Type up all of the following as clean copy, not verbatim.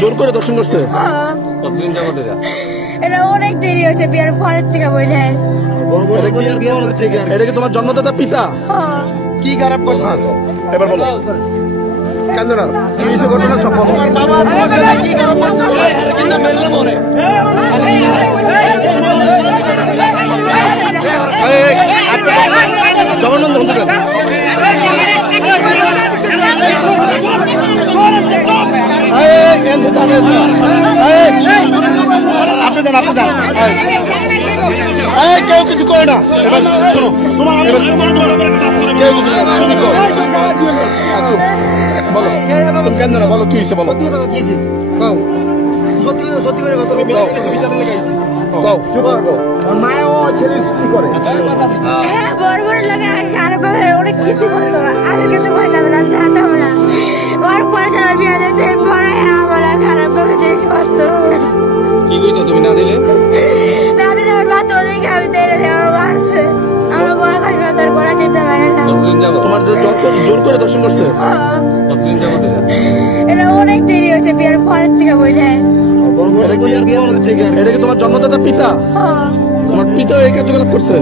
জোর করে দর্শন করছে। কতদিন যাবত এটা অনেক দেরি হয়েছে বিয়ার পরের থেকে বললেন। এটা কি তোমার জন্মদাতা পিতা? কি খারাপ করছেন এবার বলো। কেন না কি হয়েছে ঘটনা সব বলো। কি খারাপ করছেন? জগন্নাথ আপনি যান আপনি যান। কেউ কিছু করে না। এবার শোনো কেউ কিছু তুমি আচ্ছা বলো তুমি কেন না বলো কি হয়েছে বলো। সত্যি করে বিচার লেগে আইছি। বড় বড় লাগে খারাপ অনেক কিছু করতো আমি কিন্তু কইলাম না, আমি জানতাম না। ওর পরে যাওয়ার বিয়ে দিয়েছে পরে আমার খারাপ ভাবে জিনিস করতো। কি কইতো তুমি না দিলে? না দিলে ওর মা তো দেখে আমি তেরে আমার মারছে। আমার গলা খাইবে তার গলা টিপতে মারে না। কতদিন যাবো তোমার জোর করে দর্শন করছে। কতদিন যাবত এটা অনেক দেরি হয়েছে বিয়ার পরের থেকে বললেন। এটা কি তোমার জন্মদাতা পিতা? তোমার পিতা এই কার্যকলাপ করছে।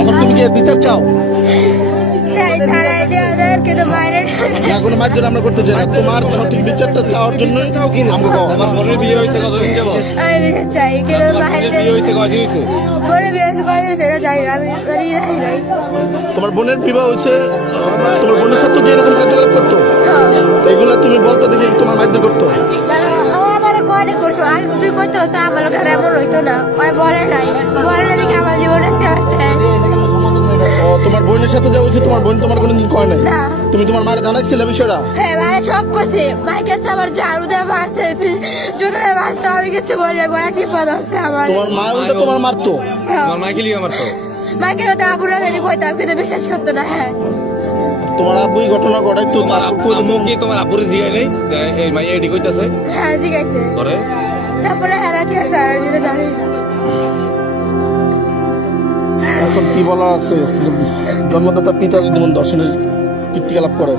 এখন তুমি কি বিচার চাও? না কোনো মাধ্যমে আমরা করতে চাই না। তোমার সঠিক বিচারটা চাওয়ার জন্য আমাকে কও। আমার বোনের বিয়ে হয়েছে কতদিন যাবো? আমি চাই কিন্তু বিয়ে হয়েছে কয়দিন হয়েছে? বোনের বিয়ে হয়েছে কয়দিন হয়েছে এটা চাই আমি নাই। তোমার বোনের বিবাহ হয়েছে, তোমার বোনের সাথে কি এরকম কার্যকলাপ করতো? এগুলো তুমি বলতে দেখি তোমার মাধ্যমে করতো। আমার কয়টা করছো আগে তুই কইতো তা আমার ঘরে এমন হইতো না। ওই বলে নাই বলে দেখে আমার জীবনে আসছে। তোমার বোনের সাথে যা হয়েছে তোমার বোন তোমার কোনোদিন কয় নাই? তুমি তোমার মায়ের জানাইছিলে বিষয়টা? হ্যাঁ মানে সব কইছে মাই কাছে আমার ঝাড়ু দিয়ে মারছে জুতো দিয়ে মারতো আমি কিছু বলি গলা টিপা ধরছে আমার। তোমার মা উল্টা তোমার মারতো? তোমার মাকে লিখে মারতো? মাকে তো আবুরা ফেলে কইতাম কিন্তু বিশ্বাস করতো না। হ্যাঁ তোমার আব্বুই ঘটনা ঘটাইতো। আম্মু কি তোমার আব্বুরে জিগাই নাই যে এই মাইয়া এডি কইতাছে? হ্যাঁ জিগাইছে পরে তারপরে হেরা কি আছে আর যেটা জানি না। এখন কি বলা আছে জন্মদাতা পিতা যদি দর্শনের কীর্তিকলাপ করে।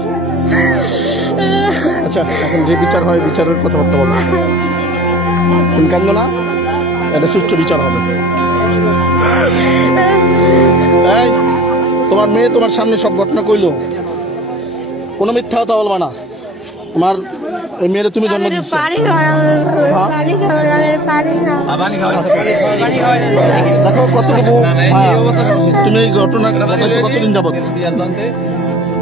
আচ্ছা এখন যে বিচার হয় বিচারের কথাবার্তা বলো। তুমি কান্দো না, এটা সুষ্ঠু বিচার হবে। এই তোমার মেয়ে তোমার সামনে সব ঘটনা কইলো, কোনো মিথ্যা কথা বলবা না। তোমার এই মেয়েরে তুমি জন্ম দিচ্ছ। দেখো কতটুকু তুমি এই ঘটনা কতদিন যাবত?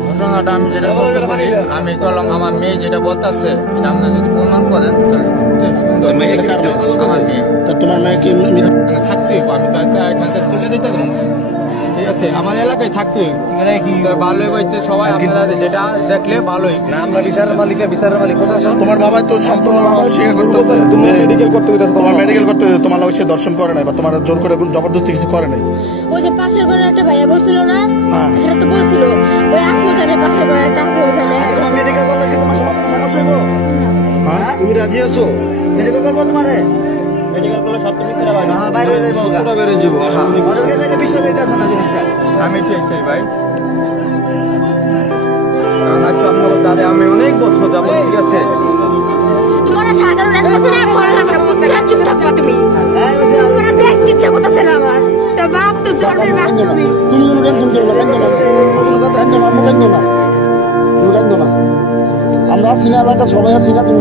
ঘটনাটা আমি যেটা সত্য করি আমি করলাম। আমার মেয়ে যেটা বলতেছে এটা আপনারা যদি প্রমাণ করেন তাহলে সুন্দর মেয়ে আমার মেয়ে। তোমার মেয়ে কি থাকতে হইব? আমি তো আজকে এখান থেকে চলে যেতে দেবো। ঠিক আছে আমার এলাকায় থাকতে হইব। ভালোই বলছে সবাই আপনারা যেটা দেখলে ভালোই না। আমরা বিচারের মালিক তোমার বাবা তো সম্পূর্ণ বাবা স্বীকার করতেছে তুমি মেডিকেল করতে গেছো। তোমার মেডিকেল করতে তোমার লোক সে দর্শন করে নাই বা তোমার জোর করে জবরদস্তি কিছু করে নাই। ওই যে পাশের ঘরে একটা ভাইয়া বলছিল না, এটা তো বলছিল ওই আপু জানে পাশের ঘরে একটা আপু জানে। তোমার মেডিকেল করলে কি তোমার সমস্যা হইব? হ্যাঁ তুমি রাজি আছো মেডিকেল করবো? তোমারে মেডিকেল করলে সব তুমি মিথ্যা ভাই না বাইরে হয়ে যাবো পুরো বের হয়ে যাবো। ওদেরকে এটা বিশ্বাস হইতাছে না জিনিসটা। আমি ঠিক চাই ভাই আমি অনেক বছর যাবো। ঠিক আছে তোমার সাধারণ একটা কথা না বলা লাগবে না, বুঝছো? চুপ থাকবা তুমি। তোমার দেখতে ইচ্ছা করতেছে না আমার। তা বাপ তো জন্মের বাপ তুমি। তুমি কোনো টেনশন করো না, কান্দো না, আমরা আছি না, এলাকা সবাই আছি না, তুমি